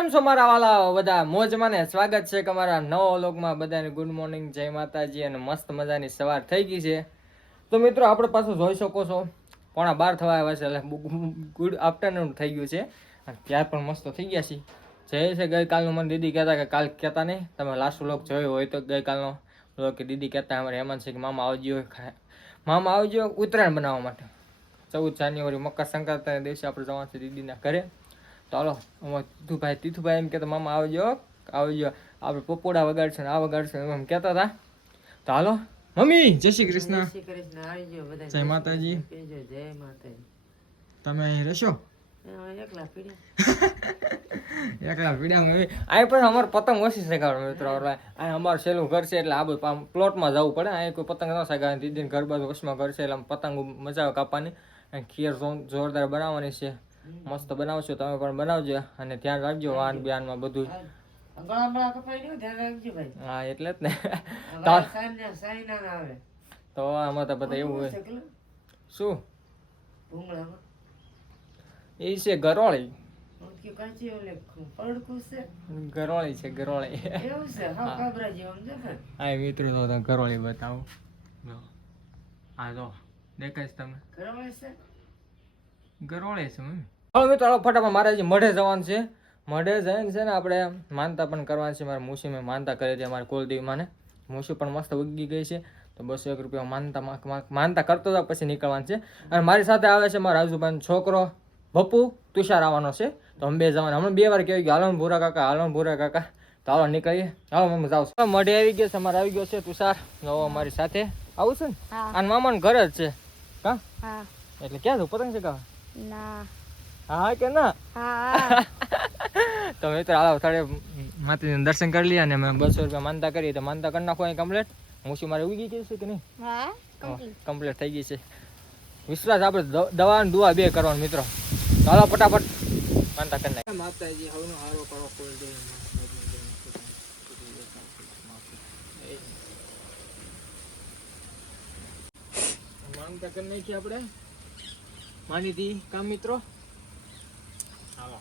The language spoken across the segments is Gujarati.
કેમ છો મારા વાલા બધા મોજમાં ને સ્વાગત છે તમારા નવા વ્લોગમાં. બધાને ગુડ મોર્નિંગ, જય માતાજી અને મસ્ત મજાની સવાર થઈ ગઈ છે. તો મિત્રો આપણે પાછું જોઈ શકો છો 11:15 થવા આવ્યા છે, એટલે ગુડ આફ્ટરનૂન થઈ ગયું છે અને ત્યાર પણ મસ્ત થઈ ગયા છે. જય છે ગઈકાલનું મને દીદી કહેતા કે કાલ કહેતા નહીં, તમે લાસ્ટ વ્લોગ જોયો હોય તો ગઈકાલનો વ્લોગ કે દીદી કહેતા અમારે હેમંત છે કે મામા આવજો ઉત્તરાયણ બનાવવા માટે. 14 જાન્યુઆરી મકર સંક્રાંતિના દિવસે આપણે જવાનું છે દીદીના ઘરે. તો હાલો તીથુભાઈ એમ કહેતા મામા આવજો આપણે પપોડા વગાડશે ને આ વગાડશે એમ કહેતા હતા. તો હાલો મમ્મી જય શ્રી કૃષ્ણ. જય માતાજી. તમે અહીં રહેશો? એકલા પીડ્યા અહીં પણ અમારે પતંગ ઓછી સગાડો મિત્રો. અહીં અમારું સહેલું ઘર છે એટલે આ બધું પ્લોટમાં જવું પડે. અહીં કોઈ પતંગ ન સગાડે. દીદીને ઘર બાજુ વસમાં ઘર છે એટલે પતંગ મજા આવે કાપવાની. અને ખીર જોરદાર બનાવવાની છે, મસ્ત બનાવશો, તમે પણ બનાવજો અને ધ્યાન રાખજો વાન બ્યાનમાં બધું. હા એટલે જ ને. તો આમાં તો બધા એવું હોય. શું એ છે ગરોળી છે ગરોળી. હા મિત્રો તો ગરોળી બતાવો. હા જો દેખાય તમે ગરોળી છે મમ્મી. હવે મિત્રો ફટાફટ મારે હજી મઢે જવાનું છે. મઢે જઈને છે ને આપણે માનતા પણ કરવાની છે. મારે મુસી મેં માનતા કરી હતી અમારી કુલદેવી માને. મુસી પણ મસ્ત ઉગી ગઈ છે. તો 201 રૂપિયા માનતા કરતો હતા પછી નીકળવાનું છે. અને મારી સાથે આવે છે મારા રાજુભાઈનો છોકરો બપુ તુષાર આવવાનો છે. તો અમે બે જવાના. હમણાં 2 વાર કહેવાય કે હાલો ભૂરા કાકા. તો હાલો નીકળીએ. હાલો મમ્મી જાવ. મઢે આવી ગયો છે, અમારે આવી ગયો છે તુષાર નવો અમારી સાથે. આવું છે ને અને મામાનું ઘર જ છે કા? એટલે ક્યાં છું પતંગ ચગાવવા? ના. હા કે ના? હા. તો મિત્રો હાલો થોડે માતાજીના દર્શન કરી લઈએ અને અમે 200 રૂપિયા માનતા કરીએ. તો માનતા કરી નાખો અહીં કમ્પ્લીટ. મુસી મારે ઉગી ગઈ છે કે નહીં? હા કમ્પ્લીટ થઈ ગઈ છે. વિશ્વાસ આપણે દવા અને દુઆ બે કરવાનું મિત્રો. ચાલો ફટાફટ માનતા કરી નાખીએ. માતાજી હવનો હારો કરો કોઈ દે. માનતા કરી નાખીએ આપણે. માની હતી કામ મિત્રો. હાલો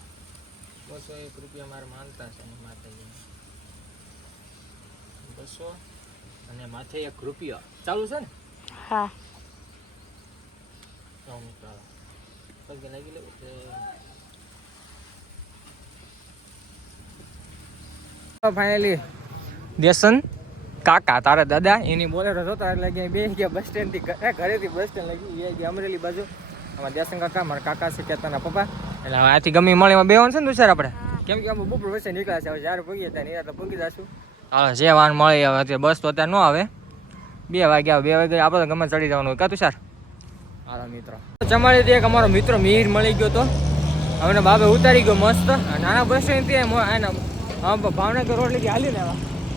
201 રૂપિયા મારે માનતા છે માતાજી. 200 અને માથે 1 રૂપિયો ચાલુ છે ને? હા. ફાઇનલી દેશન કાકા તારા દાદા એની બોલેરો જોતા એટલે કે બે ગયા બસ સ્ટેન્ડ થી ઘરેથી બસ સ્ટેન્ડ લગી એ ગયા અમરેલી બાજુ. અમારા દેશન કાકા મારા કાકા છે કેતાના પપ્પા. એટલે હવે આથી ગમે મળે એમાં બેવાનું છે ને તુષાર આપણે. કેમ કે અમે બપોર વચ્ચે નીકળ્યા છે. હવે જ્યારે પગીએ ત્યાં નિરાતે પગી જશું. હા જે વાહન મળે હવે અત્યારે બસ તો અત્યારે ન આવે. 2 વાગ્યા આપણે તો ગમે ચડી જવાનું હોય કા તુષાર? હાલો મિત્રો ચમાડી દે. એક અમારો મિત્ર મીર મળી ગયો તો હવે બાબે ઉતારી ગયો મસ્ત. નાના બસ સ્ટેન્ડ ત્યાં ભાવનગર રોડ લઈ હાલી ને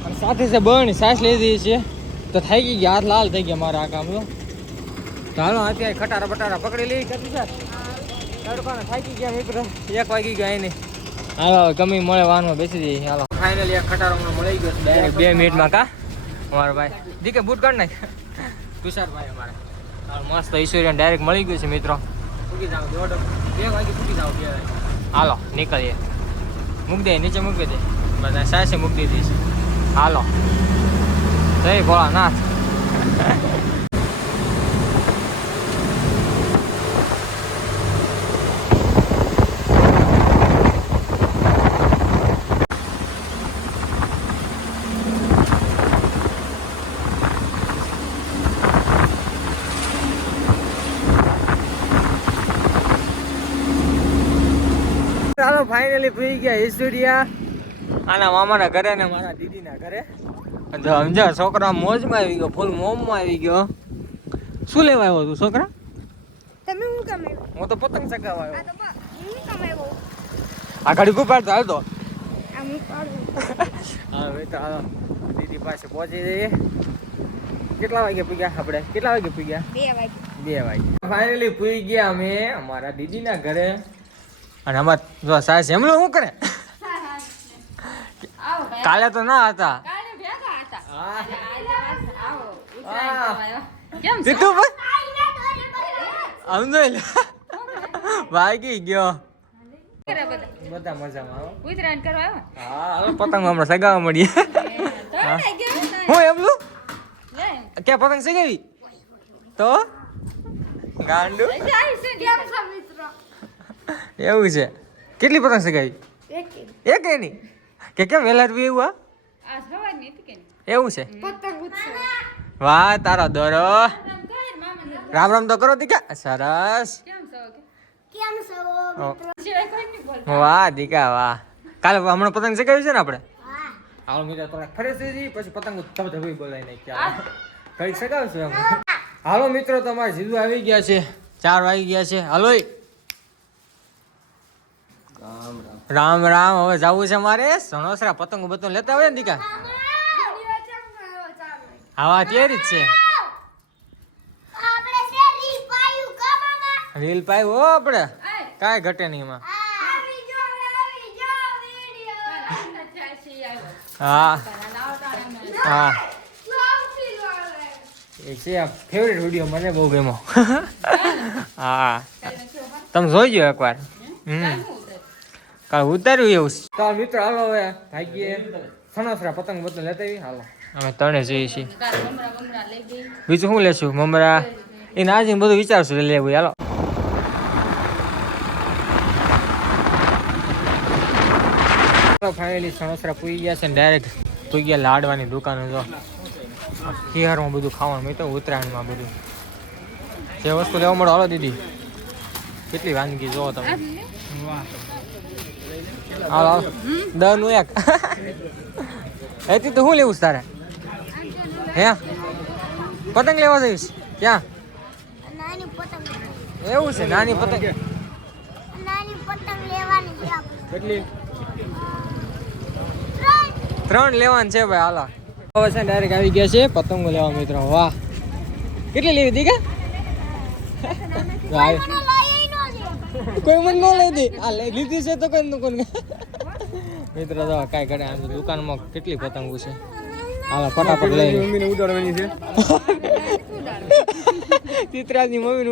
અને સાથે છે બની સાસ લીધી છે. તો થઈ ગઈ હાથ લાલ થઈ ગયા મારા આ કામ. તો હાલો અત્યારે ખટારા બટારા પકડી લઈ કે સર તડકાને થાકી ગયા મિત્ર. 1 વાગી ગયા એને. હાલો ગમે મળે વાનમાં બેસી જઈએ. હાલો ફાઇનલી એક ખટારો મળી ગયો ડાયરેક્ટ 2 મિનિટમાં કા અમારા ભાઈ દીકે બૂટ કાઢ નાખ તુષારભાઈ અમારે. મસ્ત ઈશ્વરીને ડાયરેક્ટ મળી ગયું છે મિત્રો. પૂકી જાવ 2 વાગે પૂકી જાવ 2 વાગે. હાલો નીકળીએ. મૂકી દે નીચે મૂકી દે બધા સાસે મૂકી દીધી છે. હાલો જય ભોળાનાથ. ચાલો ફાઇનલી પી ગયા ઈશ્વરિયા આના મામાના ઘરે ને મારા દીદીના ઘરે. સમજા છોકરા મોજમાં આવી ગયો, ફૂલ મોમમાં આવી ગયો. શું લેવા આવ્યો તું છોકરા? તમે હું કામ આવ્યો? હું તો પતંગ ચગાવવા આવ્યો. હું કામ આવ્યો? આ ઘડી ગુપાડ તો હાલતો. આ હું પાડું. હા બેટા હાલો દીદી પાસે પહોંચી જઈએ. કેટલા વાગે પૂગ્યા આપણે? કેટલા વાગે પૂગ્યા? 2 વાગે. ફાઇનલી પૂઈ ગયા અમે અમારા દીદીના ઘરે. અને અમાર જો સાસ એમલો શું કરે? કાલે તો ના હતા. તીતું ભાઈ ભાગી ગયો. બધા મજામાં આવો. ઉતરાયણ કરવા આવ્યા? હા હાલો પતંગ હમણાં સગાવા મળીએ. હું એમલું ક્યાં પતંગ સગાવી તો ગાંડુ એવું છે. કેટલી પતંગ સગાવી? એક એની કે કેમ વેલા એવું એવું છે. વાહ તારો દોરો રામ રામ તો કરો દીકા સરસ. વાહ દીકા વાહ. કાલે હમણાં પતંગ ચગાવી છે ને આપણે. હાલો મિત્રો થોડા ફરે છે પછી પતંગ ધબધબી બોલાય નાખ્યા કઈ સગાવશું એમ. હાલો મિત્રો તમારે જીજુ આવી ગયા છે 4 વાગી ગયા છે. હાલો રામ રામ. હવે જવું છે મારે સણોસરા પતંગ બતંગ લેતા હોય ને દીકા. હા તૈયારી જ છે. રીલ પાયું હો આપણે કાંઈ ઘટે નહીં એમાં. હા હા એ છે ફેવરેટ વિડીયો મને બહુ ગમ્યો. હા તમે જોઈ ગયો એકવાર. કાલ ઉતાર્યું એવું. તો મિત્રો હાલો હવે ભાગીએ સણોસરા પતંગ બતંગ લેતા આવી. હાલો અમે તણે જઈએ છીએ. બીજું શું લેશું? મમરા એ નાજી બધું વિચારશું લેવું. હાલો ફાઇનલી સણોસરા પૂઈ ગયા છે ને ડાયરેક્ટ પૂઈ ગયા લાડવાની દુકાને. જો ખીહારમાં બધું ખાવાનું મેં તો ઉત્તરાયણમાં બધું જે વસ્તુ લેવા મળે. હાલો દીદી કેટલી વાનગી જોવો તમે. હાલો હાલો 10 નું 1. એથી તો શું લેવું તારે? હે પતંગ લેવા જઈશ ક્યાં? એવું છે નાની પતંગ કેટલી? 3 લેવાની છે ભાઈ. હાલો હવે છે ડાયરેક્ટ આવી ગયા છે પતંગો લેવા મિત્રો. વાહ કેટલી લેવી હતી કે કોઈ મને ન લઈ દે. આ લીધી છે તો કોઈ કોને મિત્રો તો કાંઈ કરે આમ દુકાનમાં કેટલી પતંગો છે. હાલો ફટાફટ લઈ મમ્મીને ઉડાડવાની છે. ચિત્રાજની મમ્મીને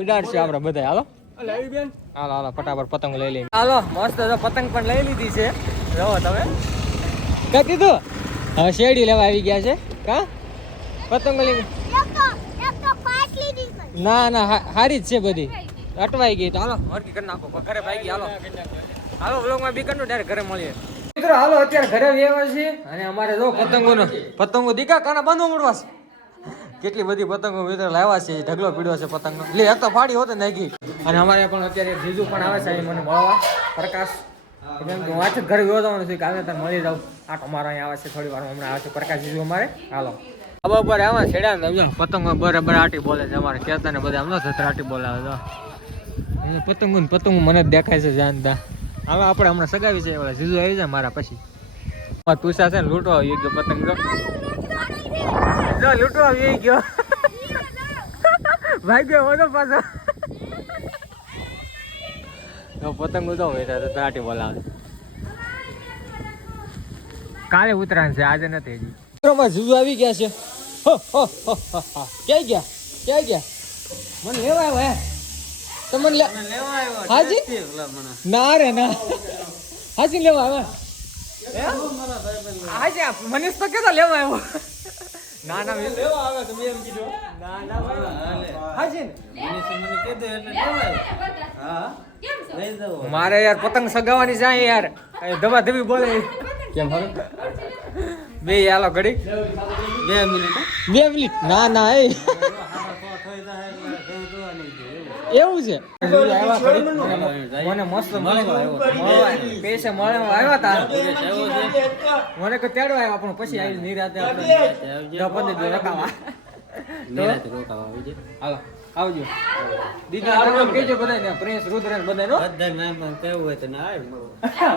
ઉડાડશે આપણે બધા. હાલો હાલો હાલો ફટાફટ પતંગ લઈ લઈએ. હાલો મસ્ત પતંગ પણ લઈ લીધી છે. જોવો તમે કઈ કીધું. હવે શેરડી લેવા આવી ગયા છે. કા પતંગ લઈ ના ના હારી જ છે બધી. અટવાઈ ગઈ તો હાલો હરકી કરી નાખો ઘરે ભાગી. હાલો હાલો વ્લોગમાં બી કરનું ડાયરેક્ટ ઘરે મળીએ. મિત્રો હાલો અત્યારે ઘરે આવ્યા છીએ અને અમારે જો પતંગો દીકા કાના બાંધવા મળવા છે. કેટલી બધી પતંગો મિત્રો લાવ્યા છે. ઢગલો પીડ્યો છે પતંગનો. લે એક તો ફાડી હોત નાખી. અને અમારે પણ અત્યારે જીજુ પણ આવે છે મને મળવા પ્રકાશ. કેમ કે હું આજ ઘરે ગયો જવાનું છું કે આવે ત્યારે મળી જાઉં. આટો મારો અહીંયા આવે છે થોડી વાર હમણાં આવે છે પ્રકાશ જીજુ અમારે. હાલો હવે ઉપર આવા છેડા ને પતંગો બરાબર આટી બોલે છે. અમારે કહેતા ને બધા એમનો આટી બોલાવે તો પતંગો મને જ દેખાય છે જાણતા. હવે આપણે હમણાં સગાવી છે ઓલા જીજુ આવી જાય મારા પછી. તુષા છે ને લૂંટવા આવી ગયો પતંગ. જો લૂંટવા આવી ગયો ભાઈ ગયો હોતો પાછો. પતંગો તો આટી બોલાવે. કાલે ઉતરાણ છે આજે નથી હજી. જીજુ આવી ગયા છે. ક્યાં ગયા મને લેવા આવ્યા તમને લેવા આવ્યા? હાજી ના રે ના હાજી લેવા આવ્યા. હાજી મનીષ તો કેતો લેવા આવ્યો. ના ના લેવા આવ્યા તમે એમ કીધું. ના ના હાજી મને કીધું એટલે લેવા આવ્યો. હા મારે યાર પતંગ સગાવાની છે યાર. ધબા ધબી બોલે કેમ બે હાલો ઘડી 2 મિનિટ ના ના એવું છે. મને મસ્ત પૈસા મળે આવ્યા તા મને કે તેડવા આવ્યા પણ પછી આવી નિરાતે આપણે 10-15 દિવસ રોકાવા. હાલો આવજો દીદી કહેજો બધાને પ્રિન્સ રુદ્રન બધાનો કેવું હોય તો ના આવે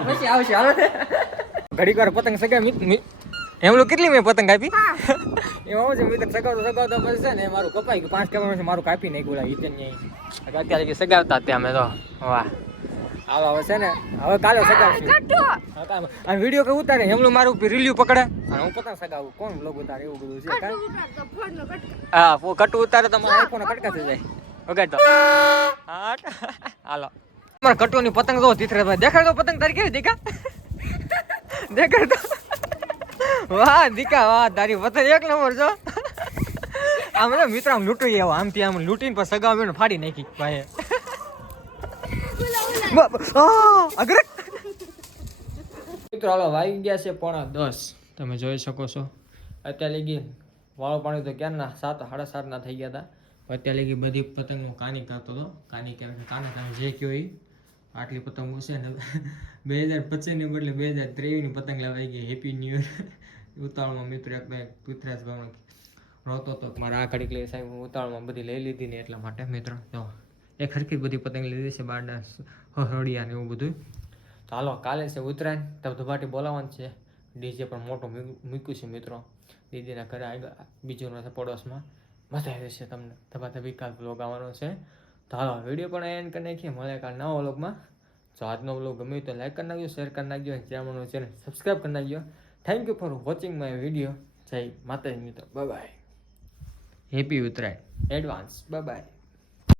પછી આવશે. હાલો ઘડીક વાર પતંગ સગાવી એમલું કેટલી મેં પતંગ આપી એમાં છે મિત્ર સગાવતો પછી છે ને મારું કપાઈ ગયું 5 કપાઈ મારું કાપી નહીં બોલા અત્યારે સગાવતા ત્યાં અમે તો. વાહ હાલો હવે છે ને હવે કાલે સગાવશું. આ વિડીયો કે ઉતારે એમલું મારું રિલ્યુ પકડે અને હું પતંગ સગાવું. કોણ બ્લોગ ઉતારે એવું બધું છે. હા કટુ ઉતારે તો મારા આઈફોન કટકા થઈ જાય વગાડ તો. હાલો મારા કટોની પતંગ જો તીથરાભાઈ દેખાડ તો પતંગ તારી કેવી દીકા દેખાડ તો વાહ દીકા વાહ તારી પતંગ એક નંબર છો આમ મિત્ર આમ લૂંટી આવો આમથી આમ લૂંટીને પછી સગાવીને ફાડી નાખી ભાઈ અગ્ર મિત્રો હાલો વાગી ગયા છે 9:30 તમે જોઈ શકો છો અત્યારે લગી વાળો પાણી તો ક્યારના 7 સાડા 7 ના થઈ ગયા હતા અત્યારે લગી બધી પતંગનું કાની કરતો હતો કાની કહેવાય કાને જે કયો એ આટલી પતંગો છે ને 2025 ને બદલે 2023 ની પતંગ લાવાઈ ગઈ હેપી ન્યુ યર ઉતાવળમાં મિત્ર એક પૃથ્વીરાજ ભાવનો રોતો તો મારા આ ઘડી લઈ સાહેબ ઉતાવળમાં બધી લઈ લીધી ને એટલા માટે મિત્ર તો એક હરખી બધી પતંગ લીધી છે બારડા હળિયા ને એવું બધું તો હાલો કાલે છે ઉત્તરાયણ ધબધબાટી બોલાવવાનું છે ડીજે પણ મોટું મૂક્યું છે મિત્રો દીદીના ઘરે આગળ બીજું છે પડોશમાં મજા આવે છે તમને ધબાધબી કાલ બ્લોગ આવવાનો છે તો હાલો વિડીયો પણ એન્ડ કરી નાખીએ મળે કાલ નવા વ્લોગમાં જો આજનો વ્લોગ ગમ્યો તો લાઈક કરી નાખજો શેર કરી નાખજો ચેનલનું ચેનલ સબસ્ક્રાઈબ કરી નાખજો thank you for watching my video જય માતાજી મિત્રો bye bye happy Uttarayan advance bye bye